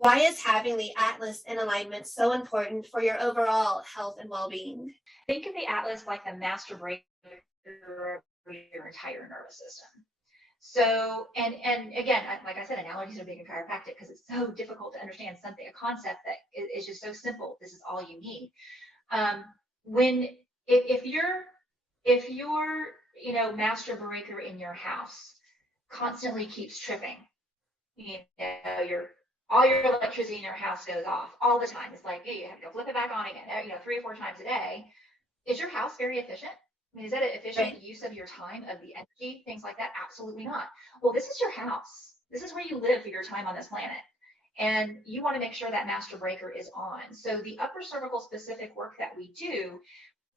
Why is having the atlas in alignment so important for your overall health and well-being? Think of the atlas like the master breaker of your entire nervous system. So, and again, like I said, analogies are big in chiropractic because it's so difficult to understand something, a concept that is just so simple. This is all you need. Um, when if your master breaker in your house constantly keeps tripping, your all your electricity in your house goes off all the time. It's like, hey, you have to go flip it back on again, 3 or 4 times a day. Is your house very efficient? I mean, is that an Right. efficient use of your time, of the energy, things like that? Absolutely not. Well, this is your house. This is where you live for your time on this planet. And you want to make sure that master breaker is on. So the upper cervical specific work that we do,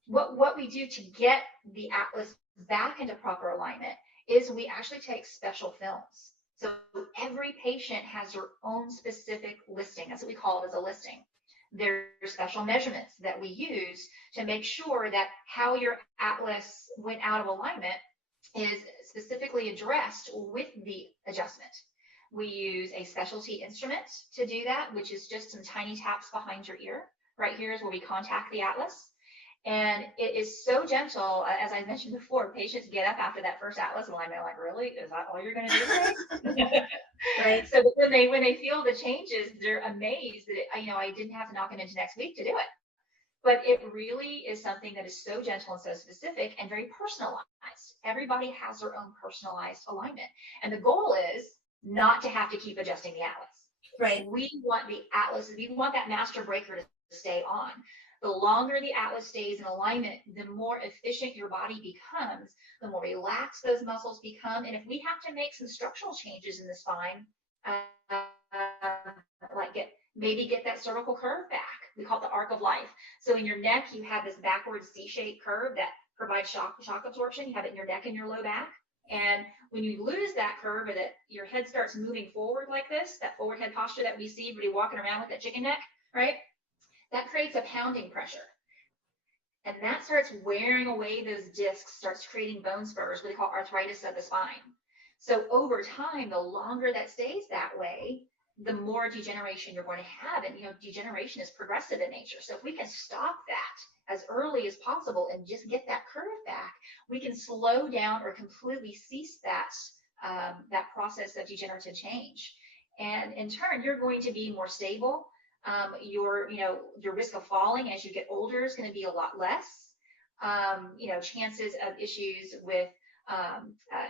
what we do to get the atlas back into proper alignment is we actually take special films. So every patient has their own specific listing. That's what we call it, as a listing. There's special measurements that we use to make sure that how your atlas went out of alignment is specifically addressed with the adjustment. We use a specialty instrument to do that, which is just some tiny taps behind your ear. Right here is where we contact the atlas. And it is so gentle. As I mentioned before, patients get up after that first atlas alignment, like, really? Is that all you're going to do today? Right. So when they feel the changes, they're amazed that I didn't have to knock them into next week to do it. But it really is something that is so gentle and so specific and very personalized. Everybody has their own personalized alignment. And the goal is not to have to keep adjusting the atlas. Right. We want the atlas, we want that master breaker to stay on. The longer the atlas stays in alignment, the more efficient your body becomes, the more relaxed those muscles become. And if we have to make some structural changes in the spine, like maybe get that cervical curve back. We call it the arc of life. So in your neck, you have this backward C-shaped curve that provides shock absorption. You have it in your neck and your low back. And when you lose that curve, or that your head starts moving forward like this, that forward head posture that we see everybody walking around with that chicken neck, right? That creates a pounding pressure. And that starts wearing away those discs, starts creating bone spurs, what they call arthritis of the spine. So over time, the longer that stays that way, the more degeneration you're going to have. And degeneration is progressive in nature. So if we can stop that as early as possible and just get that curve back, we can slow down or completely cease that process of degenerative change. And in turn, you're going to be more stable. Your risk of falling as you get older is going to be a lot less. Chances of issues with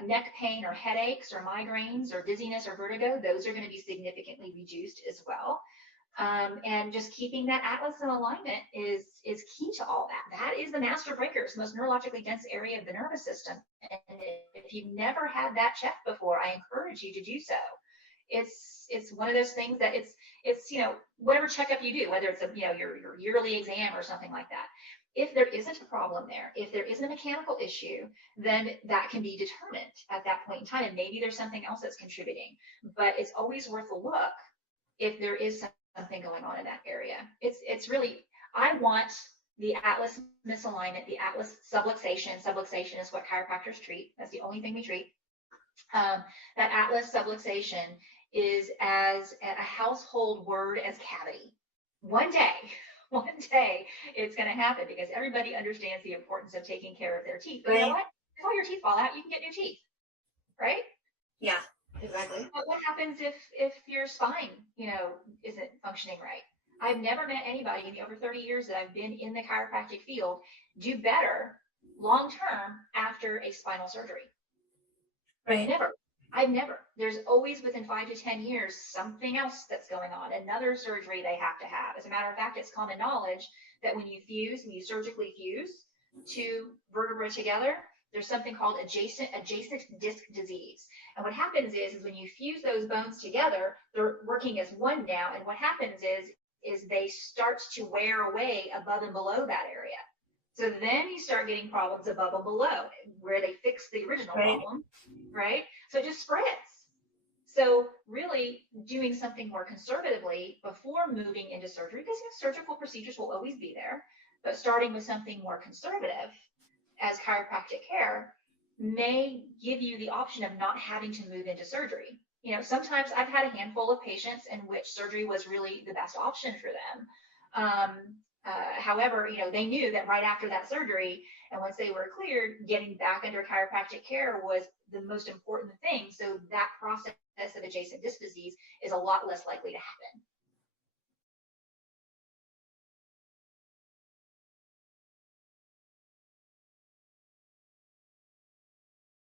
neck pain or headaches or migraines or dizziness or vertigo, those are going to be significantly reduced as well. And just keeping that atlas in alignment is key to all that. That is the master breaker. It's the most neurologically dense area of the nervous system. And if you've never had that checked before, I encourage you to do so. It's one of those things that it's whatever checkup you do, whether it's your yearly exam or something like that. If there isn't a problem there, if there isn't a mechanical issue, then that can be determined at that point in time, and maybe there's something else that's contributing. But it's always worth a look if there is something going on in that area. It's really, I want the atlas misalignment, the atlas subluxation. Subluxation is what chiropractors treat. That's the only thing we treat. That atlas subluxation is as a household word as cavity. One day it's going to happen because everybody understands the importance of taking care of their teeth. But you know Right. what? If all your teeth fall out, you can get new teeth, right? Yeah, exactly. But what happens if your spine, isn't functioning right? I've never met anybody in the over 30 years that I've been in the chiropractic field do better long term after a spinal surgery. Right. Never. I've never. There's always within 5 to 10 years something else that's going on, another surgery they have to have. As a matter of fact, it's common knowledge that when you surgically fuse two vertebrae together, there's something called adjacent disc disease. And what happens is when you fuse those bones together, they're working as one now. And what happens is they start to wear away above and below that area. So then you start getting problems above and below where they fix the original Right. problem, right? So it just spreads. So really doing something more conservatively before moving into surgery, because surgical procedures will always be there, but starting with something more conservative as chiropractic care may give you the option of not having to move into surgery. Sometimes I've had a handful of patients in which surgery was really the best option for them. However, they knew that right after that surgery, and once they were cleared, getting back under chiropractic care was the most important thing. So that process of adjacent disc disease is a lot less likely to happen.